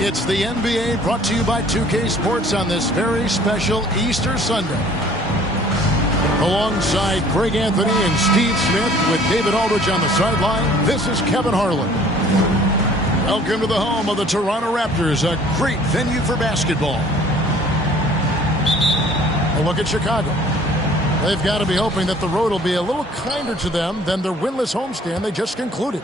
It's the NBA brought to you by 2K Sports on this very special Easter Sunday. Alongside Greg Anthony and Steve Smith with David Aldridge on the sideline, this is Kevin Harlan. Welcome to the home of the Toronto Raptors, a great venue for basketball. A look at Chicago. They've got to be hoping that the road will be a little kinder to them than their winless homestand they just concluded.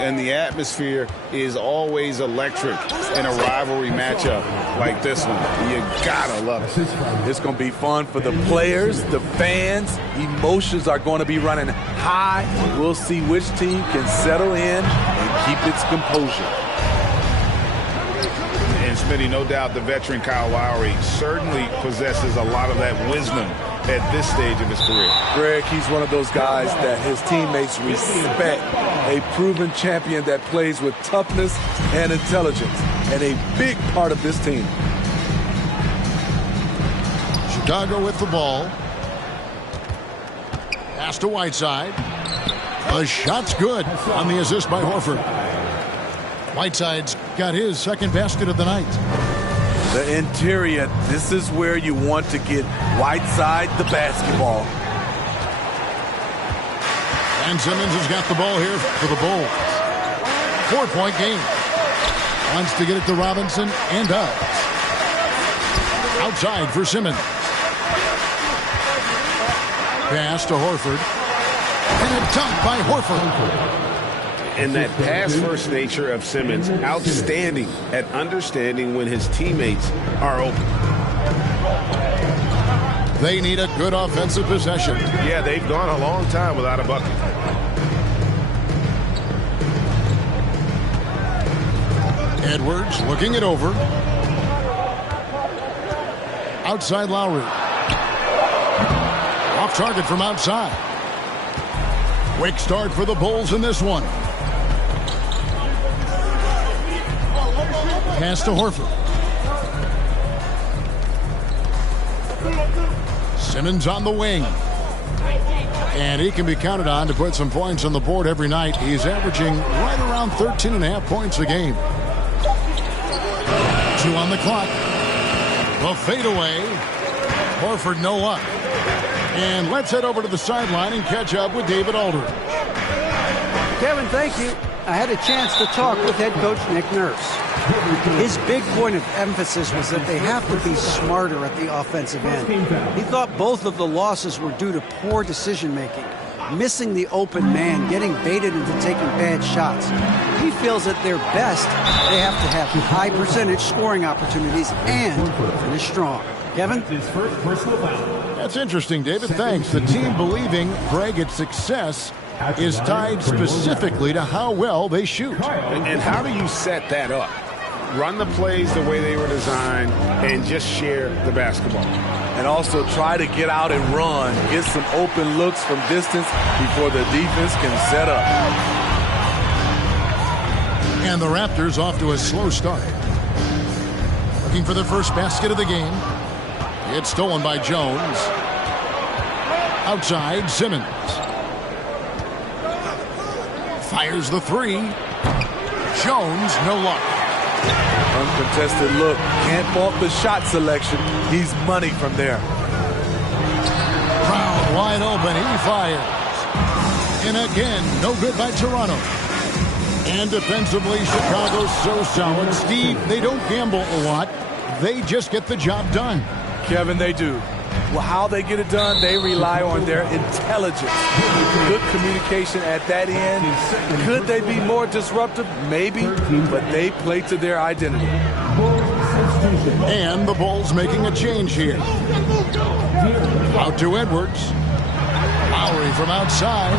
And the atmosphere is always electric in a rivalry matchup like this one. You gotta love it. It's going to be fun for the players, the fans. Emotions are going to be running high. We'll see which team can settle in and keep its composure. And Smitty, no doubt the veteran Kyle Lowry certainly possesses a lot of that wisdom at this stage of his career. Greg, he's one of those guys that his teammates respect. A proven champion that plays with toughness and intelligence, and a big part of this team. Chicago with the ball. Pass to Whiteside. The shot's good on the assist by Horford. Whiteside's got his second basket of the night. The interior, this is where you want to get Whiteside the basketball. And Simmons has got the ball here for the Bulls. 4-point game. Wants to get it to Robinson and does. Outside for Simmons. Pass to Horford. And a dunk by Horford. And that pass-first nature of Simmons, outstanding at understanding when his teammates are open. They need a good offensive possession. Yeah, they've gone a long time without a bucket. Edwards looking it over. Outside Lowry. Off target from outside. Quick start for the Bulls in this one. Pass to Horford. Simmons on the wing. And he can be counted on to put some points on the board every night. He's averaging right around 13.5 points a game. 2 on the clock. The fadeaway. Horford no luck. And let's head over to the sideline and catch up with David Aldridge. Kevin, thank you. I had a chance to talk with head coach Nick Nurse. His big point of emphasis was that they have to be smarter at the offensive end. He thought both of the losses were due to poor decision-making, missing the open man, getting baited into taking bad shots. He feels at their best, they have to have high percentage scoring opportunities and finish strong. Kevin? That's interesting, David. Thanks. The team believing, Greg, its success is tied specifically to how well they shoot. And how do you set that up? Run the plays the way they were designed and just share the basketball. And also try to get out and run, get some open looks from distance before the defense can set up. And the Raptors off to a slow start. Looking for their first basket of the game. It's stolen by Jones. Outside, Simmons. Fires the three. Jones, no luck. Uncontested look. Can't fault the shot selection. He's money from there. Brown wide open. He fires. And again, no good by Toronto. And defensively, Chicago's so solid. Steve, they don't gamble a lot. They just get the job done. Kevin, they do. Well, how they get it done, they rely on their intelligence. Good communication at that end. Could they be more disruptive? Maybe, but they play to their identity. And the Bulls making a change here. Out to Edwards. Lowry from outside.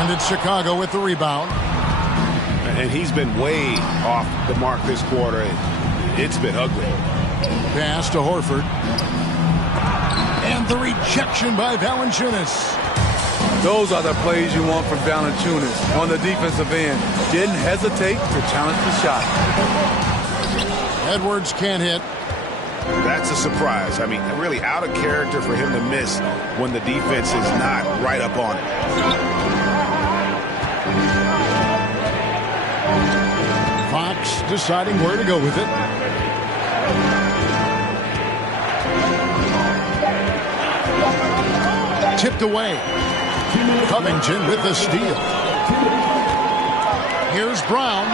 And it's Chicago with the rebound. And he's been way off the mark this quarter. It's been ugly. Pass to Horford. And the rejection by Valanciunas. Those are the plays you want from Valanciunas on the defensive end. Didn't hesitate to challenge the shot. Edwards can't hit. That's a surprise. I mean, really out of character for him to miss when the defense is not right up on it. Fox deciding where to go with it. Tipped away. Covington with the steal. Here's Brown.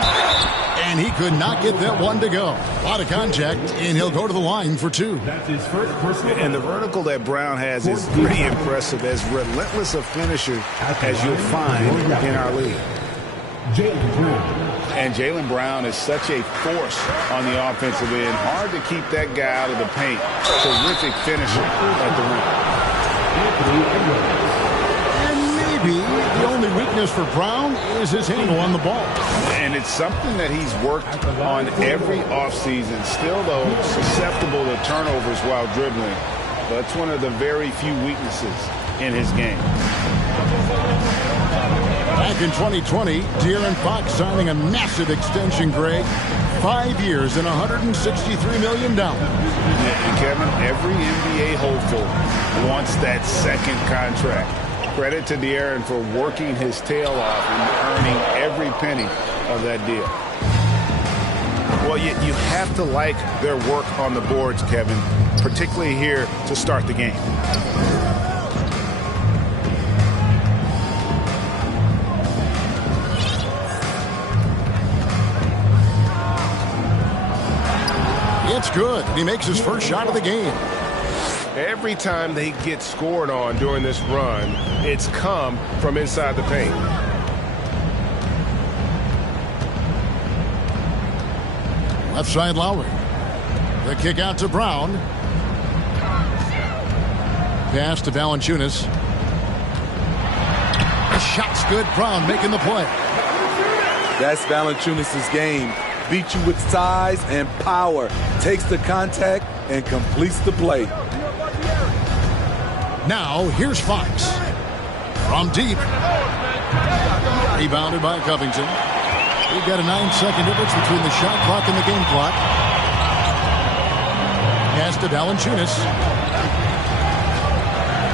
And he could not get that one to go. A lot of contact, and he'll go to the line for two. That's his first personal. And the vertical that Brown has is pretty impressive, as relentless a finisher as you'll find in our league. And Jaylen Brown is such a force on the offensive end. Hard to keep that guy out of the paint. Terrific finisher at the rim. Maybe the only weakness for Brown is his handle on the ball. And it's something that he's worked on every offseason. Still, though, susceptible to turnovers while dribbling. That's one of the very few weaknesses in his game. Back in 2020, De'Aaron Fox signing a massive extension, Greg. 5 years and $163 million. Yeah, and Kevin, every NBA hopeful wants that second contract. Credit to De'Aaron for working his tail off and earning every penny of that deal. Well, you have to like their work on the boards, Kevin, particularly here to start the game. It's good. He makes his first shot of the game. Every time they get scored on during this run, it's come from inside the paint. Left side Lowry. The kick out to Brown. Pass to Valanciunas. The shot's good. Brown making the play. That's Valanciunas' game. Beats you with size and power. Takes the contact and completes the play. Now, here's Fox. From deep. Rebounded by Covington. We've got a 9-second difference between the shot clock and the game clock. Pass to Valanciunas.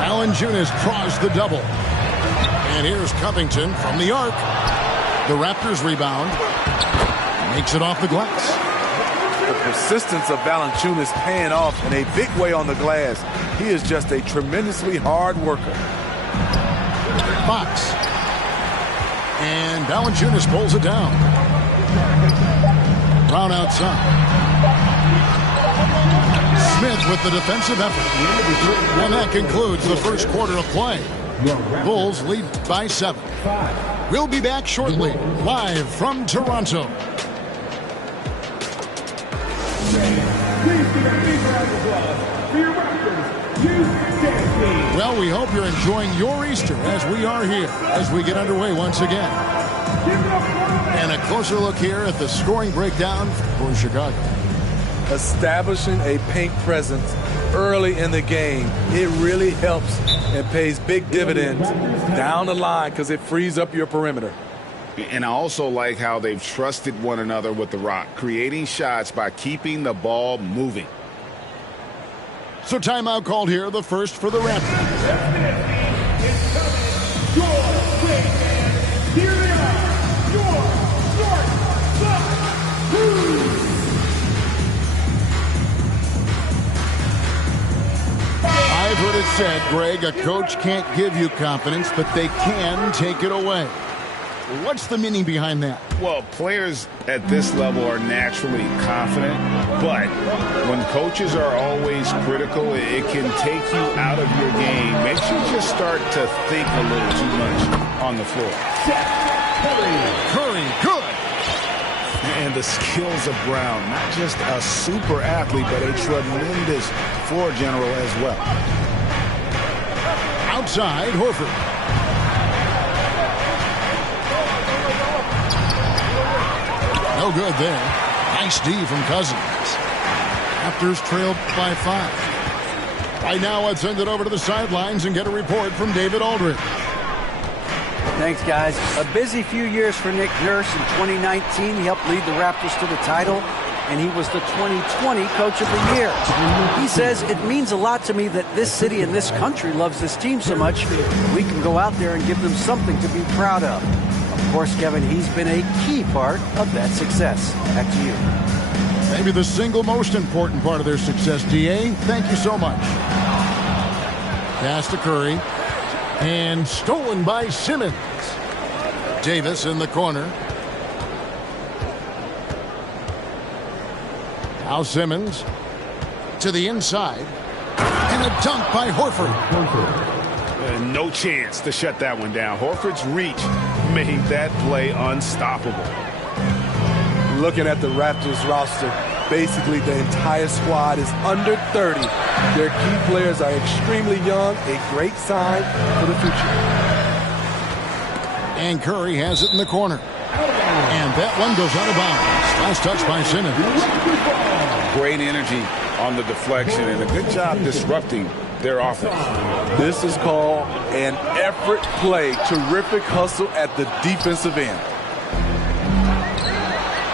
Valanciunas draws the double. And here's Covington from the arc. The Raptors rebound. Makes it off the glass. The persistence of Valanciunas paying off in a big way on the glass. He is just a tremendously hard worker. Fox. And Valanciunas pulls it down. Brown outside. Smith with the defensive effort. And that concludes the first quarter of play. Bulls lead by 7. We'll be back shortly, live from Toronto. Well, we hope you're enjoying your Easter as we are here, as we get underway once again. And a closer look here at the scoring breakdown for Chicago. Establishing a paint presence early in the game, it really helps and pays big dividends down the line because it frees up your perimeter. And I also like how they've trusted one another with the rock, creating shots by keeping the ball moving. So timeout called here, the first for the Raptors. Here they are, your I've heard it said, Greg, a coach can't give you confidence, but they can take it away. What's the meaning behind that? Well, players at this level are naturally confident, but when coaches are always critical, it can take you out of your game. Makes you just start to think a little too much on the floor. Curry, good. And the skills of Brown, not just a super athlete, but a tremendous floor general as well. Outside, Horford. No good there. Nice D from Cousins. Raptors trailed by 5. Right now, let's send it over to the sidelines and get a report from David Aldridge. Thanks, guys. A busy few years for Nick Nurse. In 2019, he helped lead the Raptors to the title, and he was the 2020 Coach of the Year. He says, it means a lot to me that this city and this country loves this team so much, we can go out there and give them something to be proud of. Of course, Kevin, he's been a key part of that success. Back to you. Maybe the single most important part of their success, D.A. Thank you so much. Pass to Curry. And stolen by Simmons. Davis in the corner. Now Simmons to the inside. And a dunk by Horford. No chance to shut that one down. Horford's reach made that play unstoppable. Looking at the Raptors roster, basically the entire squad is under 30. Their key players are extremely young, a great sign for the future. And Curry has it in the corner. And that one goes out of bounds. Last touch by Simmons. Great energy on the deflection and a good job disrupting their offense. This is called an effort play. Terrific hustle at the defensive end.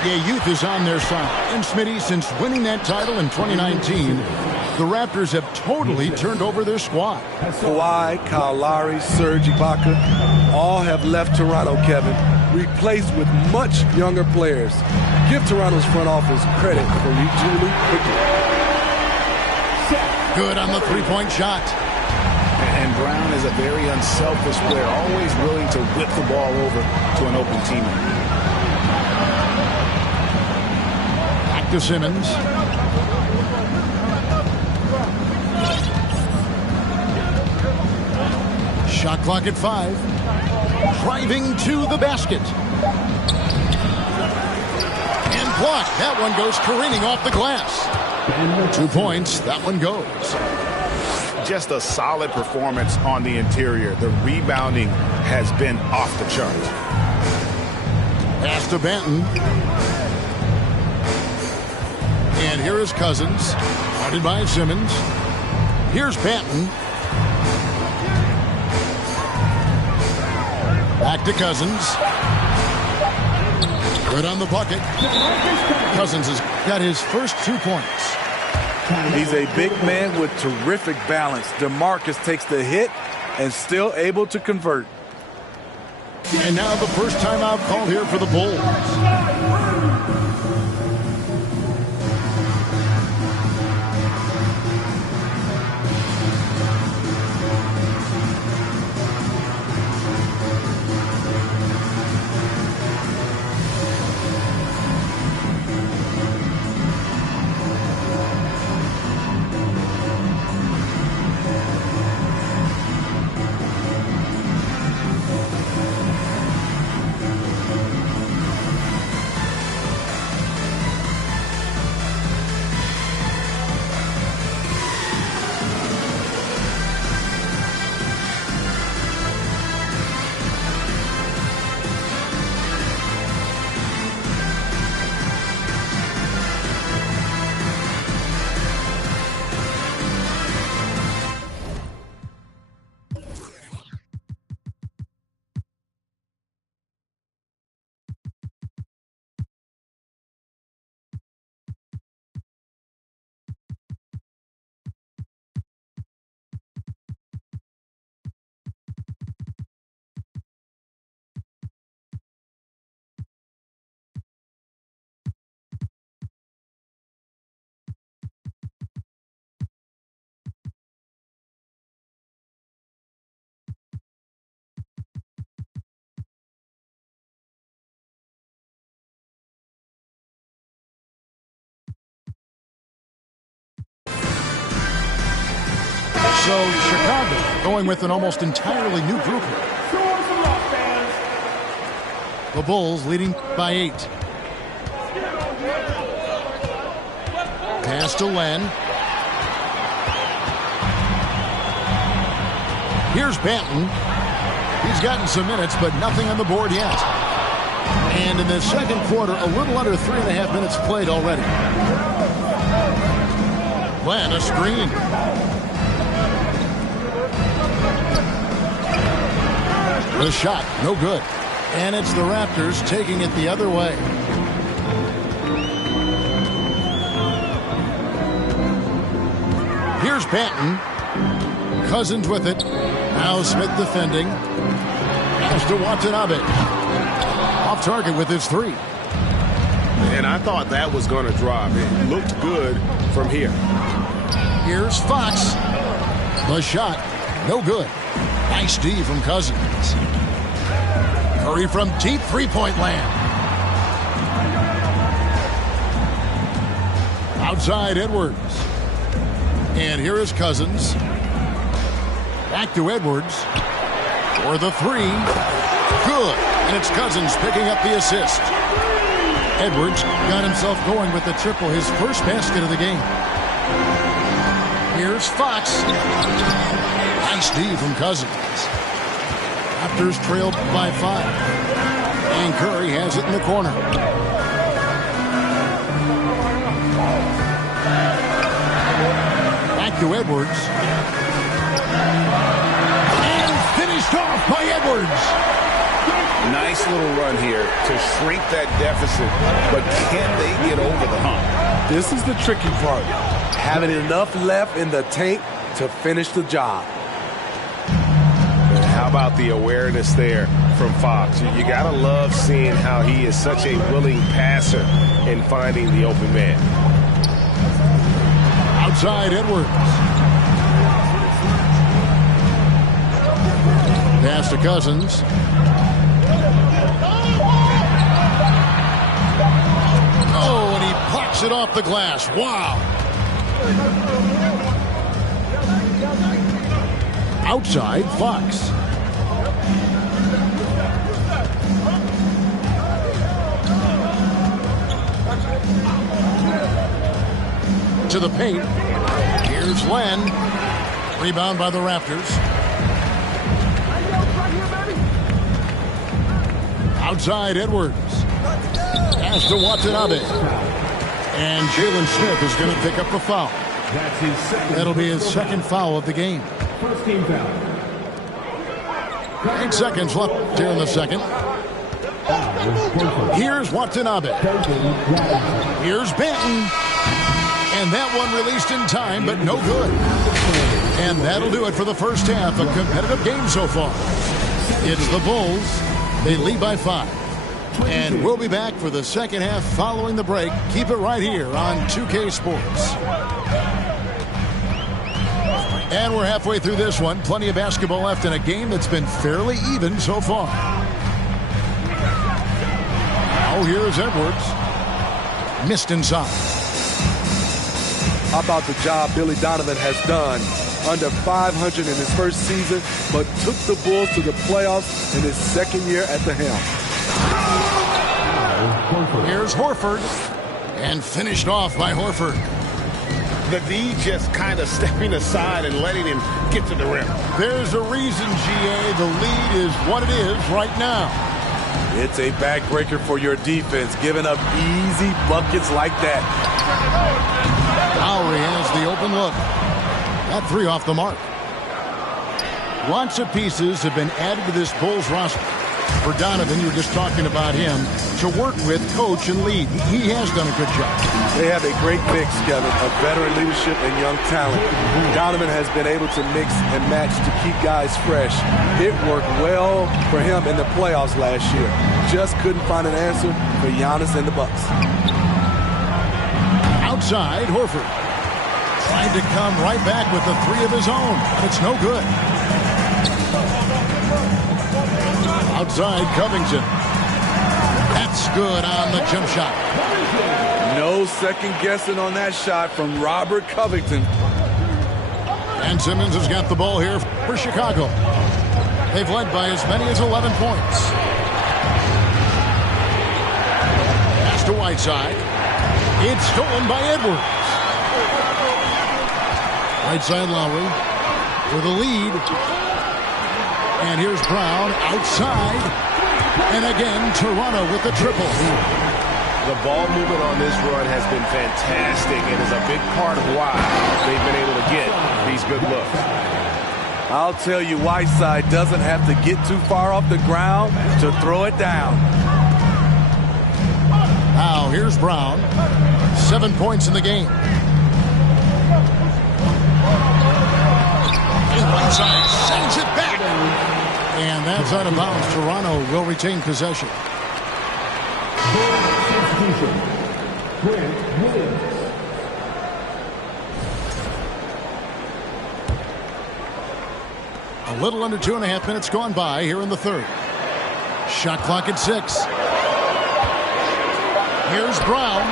Yeah, youth is on their side. And Smitty, since winning that title in 2019, the Raptors have totally turned over their squad. Kawhi, Kyle Lowry, Serge Ibaka, all have left Toronto, Kevin, replaced with much younger players. Give Toronto's front office credit for retooling quickly. Good on the three-point shot. And Brown is a very unselfish player, always willing to whip the ball over to an open teammate. Back to Simmons. Shot clock at 5. Driving to the basket. And blocked. That one goes careening off the glass. 2 points. That one goes. Just a solid performance on the interior. The rebounding has been off the charts. Pass to Benton. And here is Cousins. Guarded by Simmons. Here's Benton. Back to Cousins. Good on the bucket. Cousins has got his first 2 points. He's a big man with terrific balance. DeMarcus takes the hit and still able to convert. And now the first timeout called here for the Bulls. So Chicago going with an almost entirely new group here. The Bulls leading by 8. Pass to Len. Here's Banton. He's gotten some minutes, but nothing on the board yet. And in the second quarter, a little under 3.5 minutes played already. Len, a screen. The shot, no good. And it's the Raptors taking it the other way. Here's Banton. Cousins with it. Now Smith defending. Pass to Watanabe. Off target with his 3. And I thought that was going to drop. It looked good from here. Here's Fox. The shot, no good. Nice D from Cousins. Curry from deep three-point land. Outside Edwards. And here is Cousins. Back to Edwards. For the 3. Good. And it's Cousins picking up the assist. Edwards got himself going with the triple, his first basket of the game. Here's Fox. Nice D from Cousins. Raptors trailed by 5. And Curry has it in the corner. Back to Edwards. And finished off by Edwards. Nice little run here to shrink that deficit, but can they get over the hump? This is the tricky part. Having enough left in the tank to finish the job. And how about the awareness there from Fox? You got to love seeing how he is such a willing passer in finding the open man. Outside Edwards. Pass to Cousins. Oh, and he pops it off the glass. Wow. Outside Fox. To the paint. Here's Len. Rebound by the Raptors. Outside Edwards. Pass to Watanabe. And Jalen Smith is going to pick up the foul. That's his second. That'll be his second foul of the game. First team foul. 8 seconds left here in the second. Here's Watanabe. Here's Benton. And that one released in time, but no good. And that'll do it for the first half. A competitive game so far. It's the Bulls. They lead by 5. And we'll be back for the second half following the break. Keep it right here on 2K Sports. And we're halfway through this one. Plenty of basketball left in a game that's been fairly even so far. Now here's Edwards. Missed inside. How about the job Billy Donovan has done? Under 500 in his first season, but took the Bulls to the playoffs in his second year at the helm. Here's Horford. And finished off by Horford. The D just kind of stepping aside and letting him get to the rim. There's a reason, GA. The lead is what it is right now. It's a backbreaker for your defense, giving up easy buckets like that. Lowry has the open look. That 3 off the mark. Lots of pieces have been added to this Bulls roster. For Donovan, you were just talking about him, to work with, coach, and lead. He has done a good job. They have a great mix, Kevin, of veteran leadership and young talent. Donovan has been able to mix and match to keep guys fresh. It worked well for him in the playoffs last year. Just couldn't find an answer for Giannis and the Bucks. Outside, Horford. Tried to come right back with the 3 of his own. It's no good. Outside, Covington. That's good on the jump shot. No second guessing on that shot from Robert Covington. And Simmons has got the ball here for Chicago. They've led by as many as 11 points. Pass to Whiteside. It's stolen by Edwards. Right side Lowry for the lead. And here's Brown outside. And again, Toronto with the triple. The ball movement on this run has been fantastic and is a big part of why they've been able to get these good looks. I'll tell you, Whiteside doesn't have to get too far off the ground to throw it down. Now, here's Brown. 7 points in the game. And Whiteside sends it back. And that's out of bounds. Toronto will retain possession. substitution, Grant Williams. A little under 2.5 minutes gone by here in the third. Shot clock at 6. Here's Brown.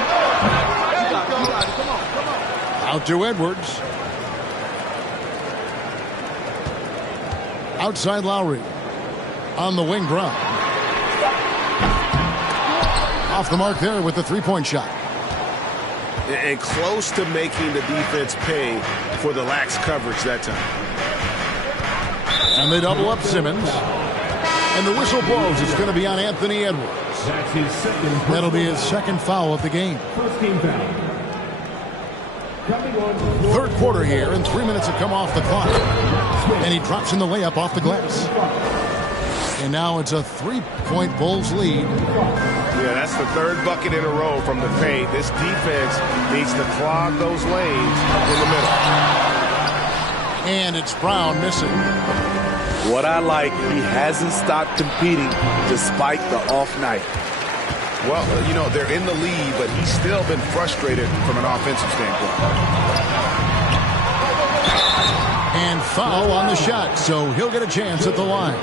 Out to Edwards. Outside Lowry. On the wing, Brown. Off the mark there with the three-point shot. And close to making the defense pay for the lax coverage that time. And they double up Simmons. And the whistle blows. It's going to be on Anthony Edwards. That's his second. That'll be his second foul of the game. First team foul. Coming on the floor. Third quarter here, and 3 minutes have come off the clock. And he drops in the layup off the glass. And now it's a 3-point Bulls lead. Yeah, that's the third bucket in a row from the paint. This defense needs to clog those lanes in the middle. And it's Brown missing. What I like, he hasn't stopped competing despite the off night. Well, you know, they're in the lead, but he's still been frustrated from an offensive standpoint. And foul on the shot, so he'll get a chance at the line.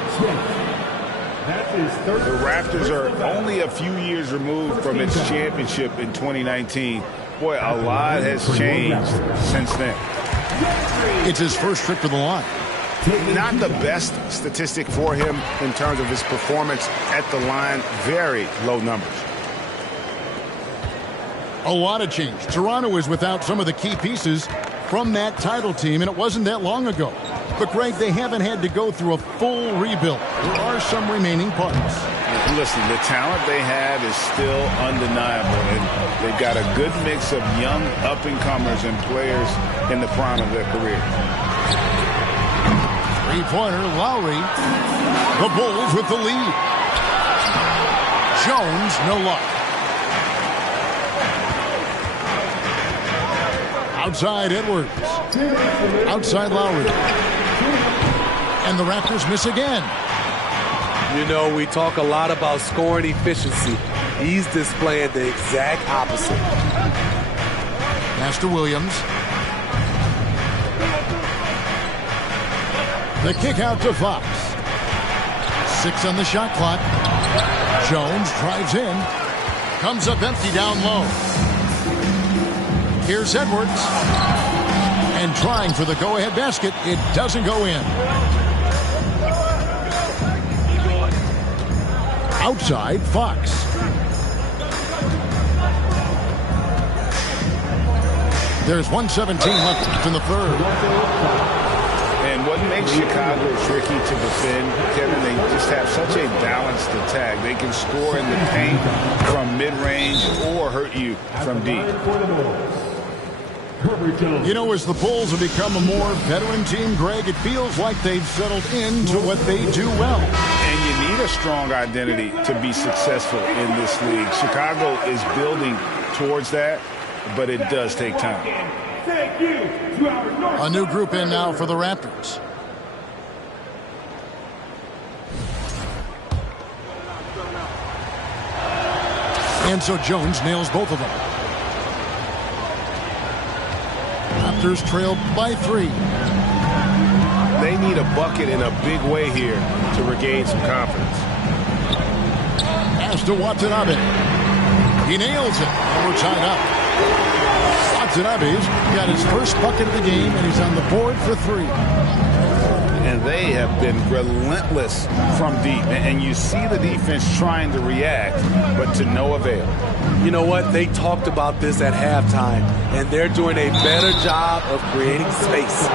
That's his third. The Raptors are only a few years removed from its championship in 2019. Boy, a lot has changed since then. It's his first trip to the line. Not the best statistic for him in terms of his performance at the line. Very low numbers. A lot of change. Toronto is without some of the key pieces from that title team, and it wasn't that long ago. But, Greg, they haven't had to go through a full rebuild. There are some remaining parts. Listen, the talent they have is still undeniable. And they've got a good mix of young up-and-comers and players in the prime of their career. Three-pointer, Lowry. The Bulls with the lead. Jones, no luck. Outside Edwards. Outside Lowry. And the Raptors miss again. You know, we talk a lot about scoring efficiency. He's displaying the exact opposite. Pass to Williams. The kick out to Fox. 6 on the shot clock. Jones drives in. Comes up empty down low. Here's Edwards. And trying for the go-ahead basket. It doesn't go in. Outside, Fox. There's 1:17 left in the third. And what makes Chicago tricky to defend, Kevin, they just have such a balanced attack. They can score in the paint from mid-range or hurt you from deep. You know, as the Bulls have become a more veteran team, Greg, it feels like they've settled into what they do well. And you need a strong identity to be successful in this league. Chicago is building towards that, but it does take time. Thank you to our North. A new group in now for the Raptors. And so Jones nails both of them. Raptors trail by 3. They need a bucket in a big way here to regain some confidence. Pass to Watanabe. He nails it. And we're tied up. Watanabe's got his first bucket of the game, and he's on the board for 3. And they have been relentless from deep. And you see the defense trying to react, but to no avail. You know what? They talked about this at halftime, and they're doing a better job of creating space.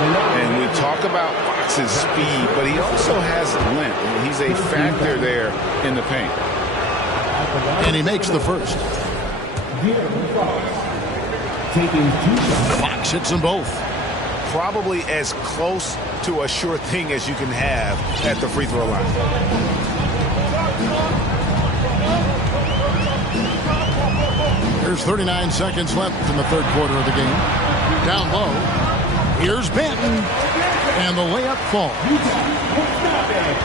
And we talk about Fox's speed, but he also has length. He's a factor there in the paint. And he makes the first. Taking 2 shots. Fox hits them both. Probably as close to a sure thing as you can have at the free throw line. There's 39 seconds left in the third quarter of the game. Down low. Here's Banton. And the layup falls.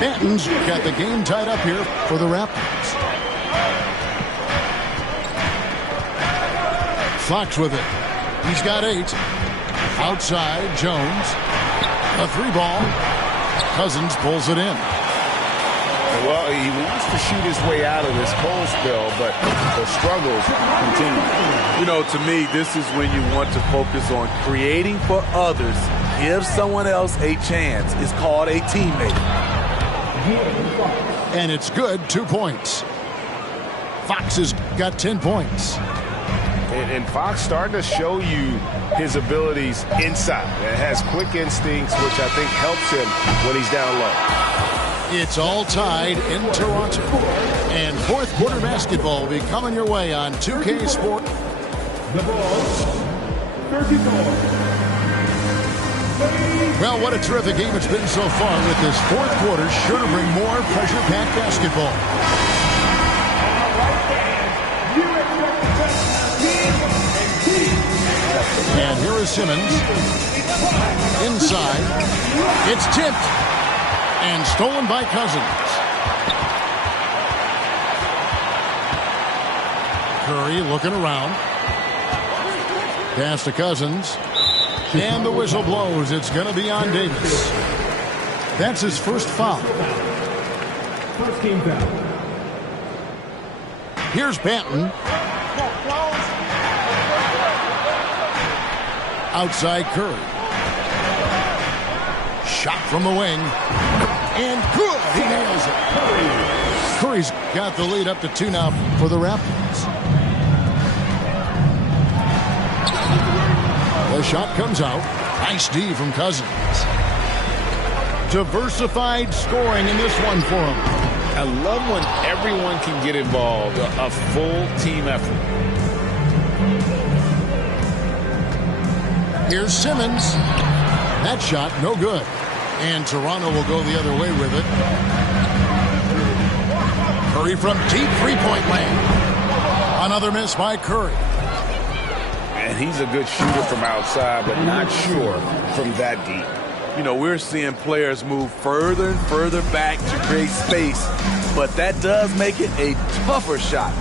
Banton's got the game tied up here for the Raptors. Fox with it. He's got 8. Outside, Jones. A 3-ball. Cousins pulls it in. Well, he wants to shoot his way out of this cold spell, but the struggles continue. You know, to me, this is when you want to focus on creating for others. Give someone else a chance. It's called a teammate. And it's good. 2 points. Fox has got 10 points. And Fox starting to show you his abilities inside. It has quick instincts, which I think helps him when he's down low. It's all tied in Toronto. And fourth quarter basketball will be coming your way on 2K Sport. The ball, 34. Well, what a terrific game it's been so far with this fourth quarter. Sure to bring more pressure-packed basketball. And here is Simmons. Inside. It's tipped. And stolen by Cousins. Curry looking around. Pass to Cousins. And the whistle blows. It's going to be on Davis. That's his first foul. First team foul. Here's Banton. Outside Curry. Shot from the wing. And good. He nails it. Curry's got the lead up to 2 now for the Raptors. The shot comes out. Nice D from Cousins. Diversified scoring in this one for him. I love when everyone can get involved, a full team effort. Here's Simmons. That shot, no good. And Toronto will go the other way with it. Curry from deep three-point land. Another miss by Curry. And he's a good shooter from outside, but not sure from that deep. You know, we're seeing players move further and further back to create space, but that does make it a tougher shot.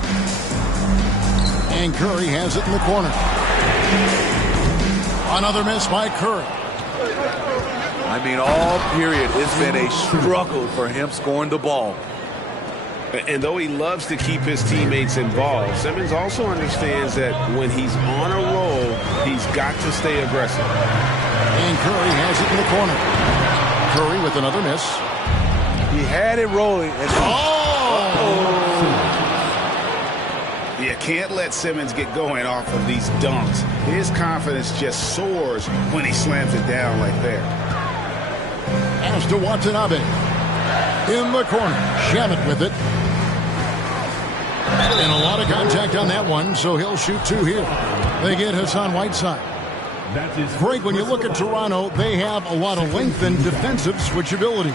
And Curry has it in the corner. Another miss by Curry. I mean, all period, it's been a struggle for him scoring the ball. And though he loves to keep his teammates involved, Simmons also understands that when he's on a roll, he's got to stay aggressive. And Curry has it in the corner. Curry with another miss. He had it rolling. And You can't let Simmons get going off of these dunks. His confidence just soars when he slams it down like that. As to Watanabe. In the corner. Shamet with it. And a lot of contact on that one, so he'll shoot 2 here. They get Hassan Whiteside. Frank, when you look at Toronto, they have a lot of length and defensive switchability.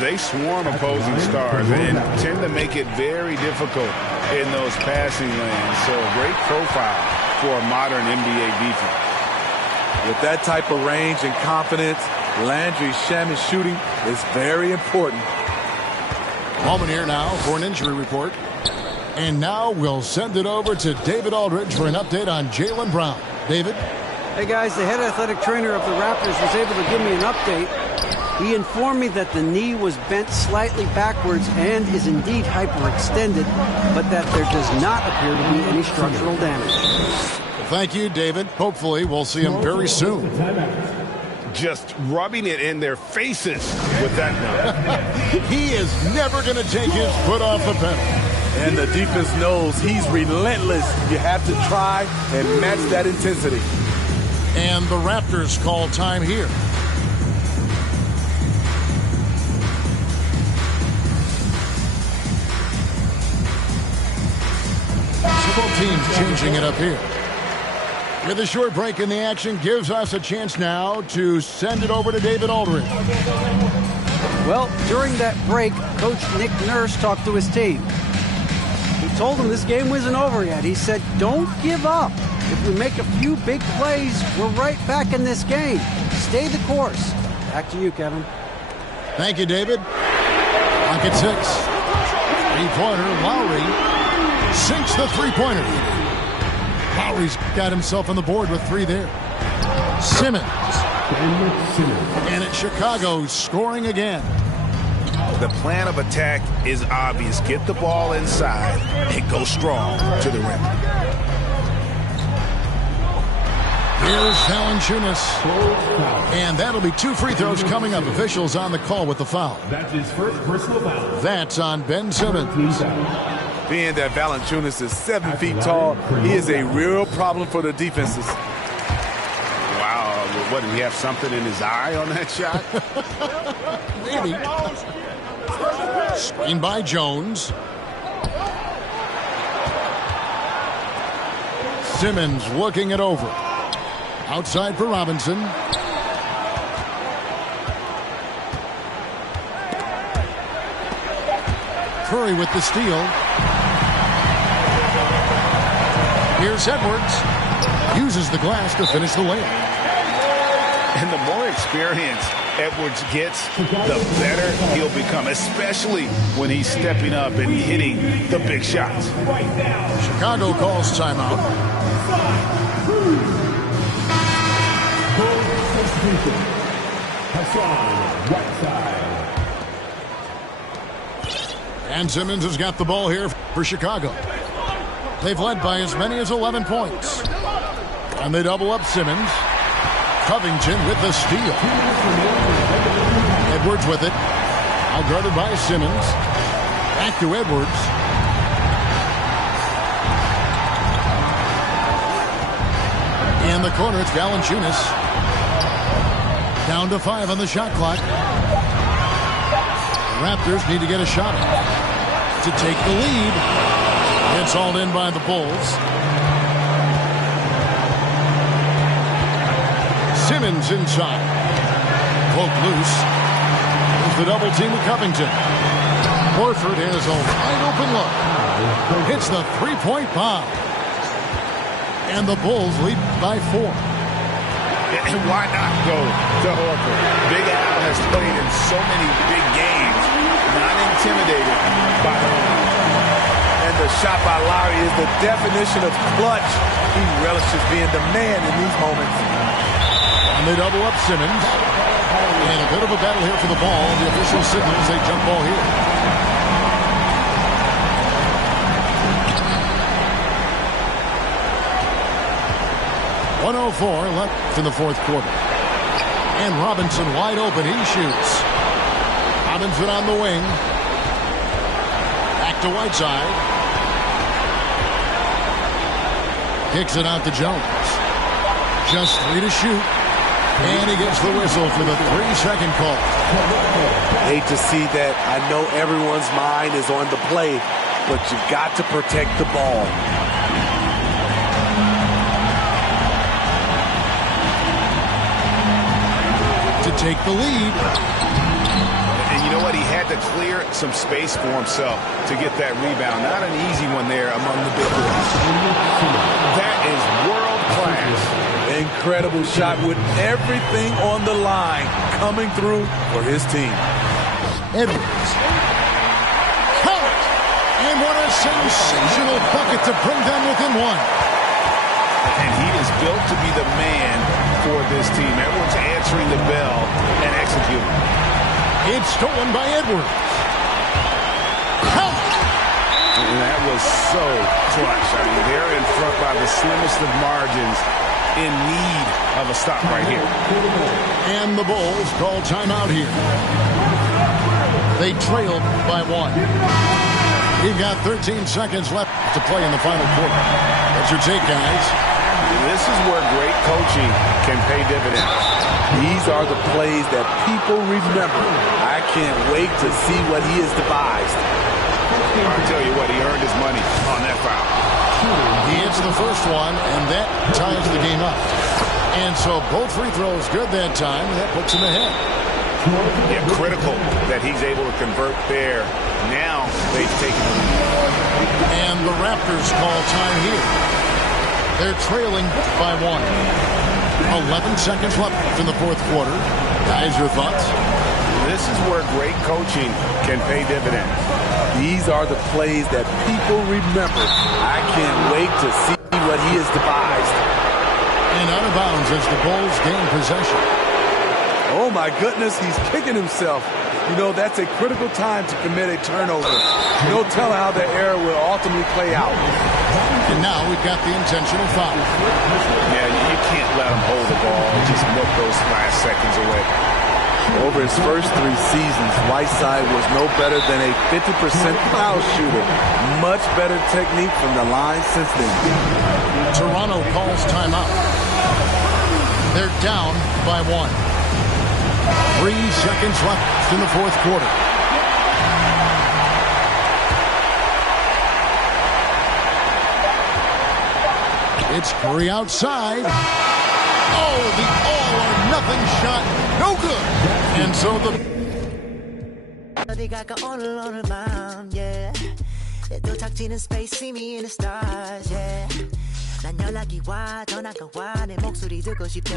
They swarm opposing stars and tend to make it very difficult in those passing lanes. So a great profile for a modern NBA defense. with that type of range and confidence, Landry Shamet's shooting is very important. Moment here now for an injury report. And now we'll send it over to David Aldridge for an update on Jaylen Brown. David? Hey, guys, the head athletic trainer of the Raptors was able to give me an update. He informed me that the knee was bent slightly backwards and is indeed hyperextended, but that there does not appear to be any structural damage. Thank you, David. Hopefully we'll see him very soon. Just rubbing it in their faces with that note. He is never going to take his foot off the pedal. And the defense knows he's relentless. You have to try and match that intensity. And the Raptors call time here. Both teams changing it up here. With a short break in the action, gives us a chance now to send it over to David Aldridge. Well, during that break, Coach Nick Nurse talked to his team. He told them this game wasn't over yet. He said, don't give up. If we make a few big plays, we're right back in this game. Stay the course. Back to you, Kevin. Thank you, David. Clock at 6. Three-pointer, Lowry sinks the three-pointer. Lowry's got himself on the board with 3 there. Simmons. And it's Chicago scoring again. The plan of attack is obvious. Get the ball inside and go strong to the rim. Here's Valanciunas. And that'll be 2 free throws coming up. Officials on the call with the foul. That's his first personal foul. That's on Ben Simmons. Being that Valanciunas is 7 feet tall, he is a real problem for the defenses. Wow, what, did he have something in his eye on that shot? Maybe. Screen by Jones. Simmons looking it over. Outside for Robinson. Curry with the steal. Here's Edwards. Uses the glass to finish the layup. And the more experience Edwards gets, the better he'll become, especially when he's stepping up and hitting the big shots. Chicago calls timeout. And Simmons has got the ball here for Chicago. They've led by as many as 11 points. And they double up Simmons. Covington with the steal. Edwards with it. Out guarded by Simmons. Back to Edwards. In the corner, it's Valanciunas. Down to 5 on the shot clock. The Raptors need to get a shot to take the lead. It's hauled in by the Bulls. Simmons inside. Poked loose. There's the double team with Covington. Horford has a wide open look. Hits the three-point bomb. And the Bulls lead by 4. And why not go to Horford? Big Al has played in so many big games, not intimidated by the line. And the shot by Lowry is the definition of clutch. He relishes being the man in these moments. And they double up Simmons. And a bit of a battle here for the ball. The official signals a jump ball here. .104 left in the fourth quarter. And Robinson wide open. He shoots. Robinson on the wing. Back to Whiteside. Kicks it out to Jones. Just 3 to shoot. And he gets the whistle for the 3-second call. Hate to see that. I know everyone's mind is on the play, but you got to protect the ball. To take the lead. And you know what? He had to clear some space for himself to get that rebound. Not an easy one there among the big boys. That is world class. Incredible shot with everything on the line coming through for his team. Edwards. Count! And what a sensational bucket to bring them within 1. And he is built to be the man for this team. Edwards answering the bell and executing. It's stolen by Edwards. Count! And that was so clutch. I mean, they're in front by the slimmest of margins, in need of a stop right here. And the Bulls call timeout here. They trailed by 1. We've got 13 seconds left to play in the final quarter. What's your take, guys? This is where great coaching can pay dividends. These are the plays that people remember. I can't wait to see what he has devised. I'll tell you what, he earned his money on that foul. He hits the first one, and that ties the game up. And so both free throws good that time, and that puts him ahead. Yeah, critical that he's able to convert there. Now they've taken the lead. And the Raptors call time here. They're trailing by 1. 11 seconds left in the fourth quarter. Guys, your thoughts? This is where great coaching can pay dividends. These are the plays that people remember. I can't wait to see what he has devised. And out of bounds as the Bulls gain possession. Oh, my goodness, he's kicking himself. You know, that's a critical time to commit a turnover. No telling how the error will ultimately play out. And now we've got the intentional foul. Yeah, you can't let him hold the ball and just milk those last seconds away. Over his first 3 seasons, Whiteside was no better than a 50% foul shooter. Much better technique from the line since then. Toronto calls timeout. They're down by 1. 3 seconds left in the fourth quarter. It's Curry outside. Oh, the all-or-nothing shot. No good. And so the... space, see me in the stars, yeah. 난 연락이 와, 전화가 와, 내 목소리 듣고 싶어.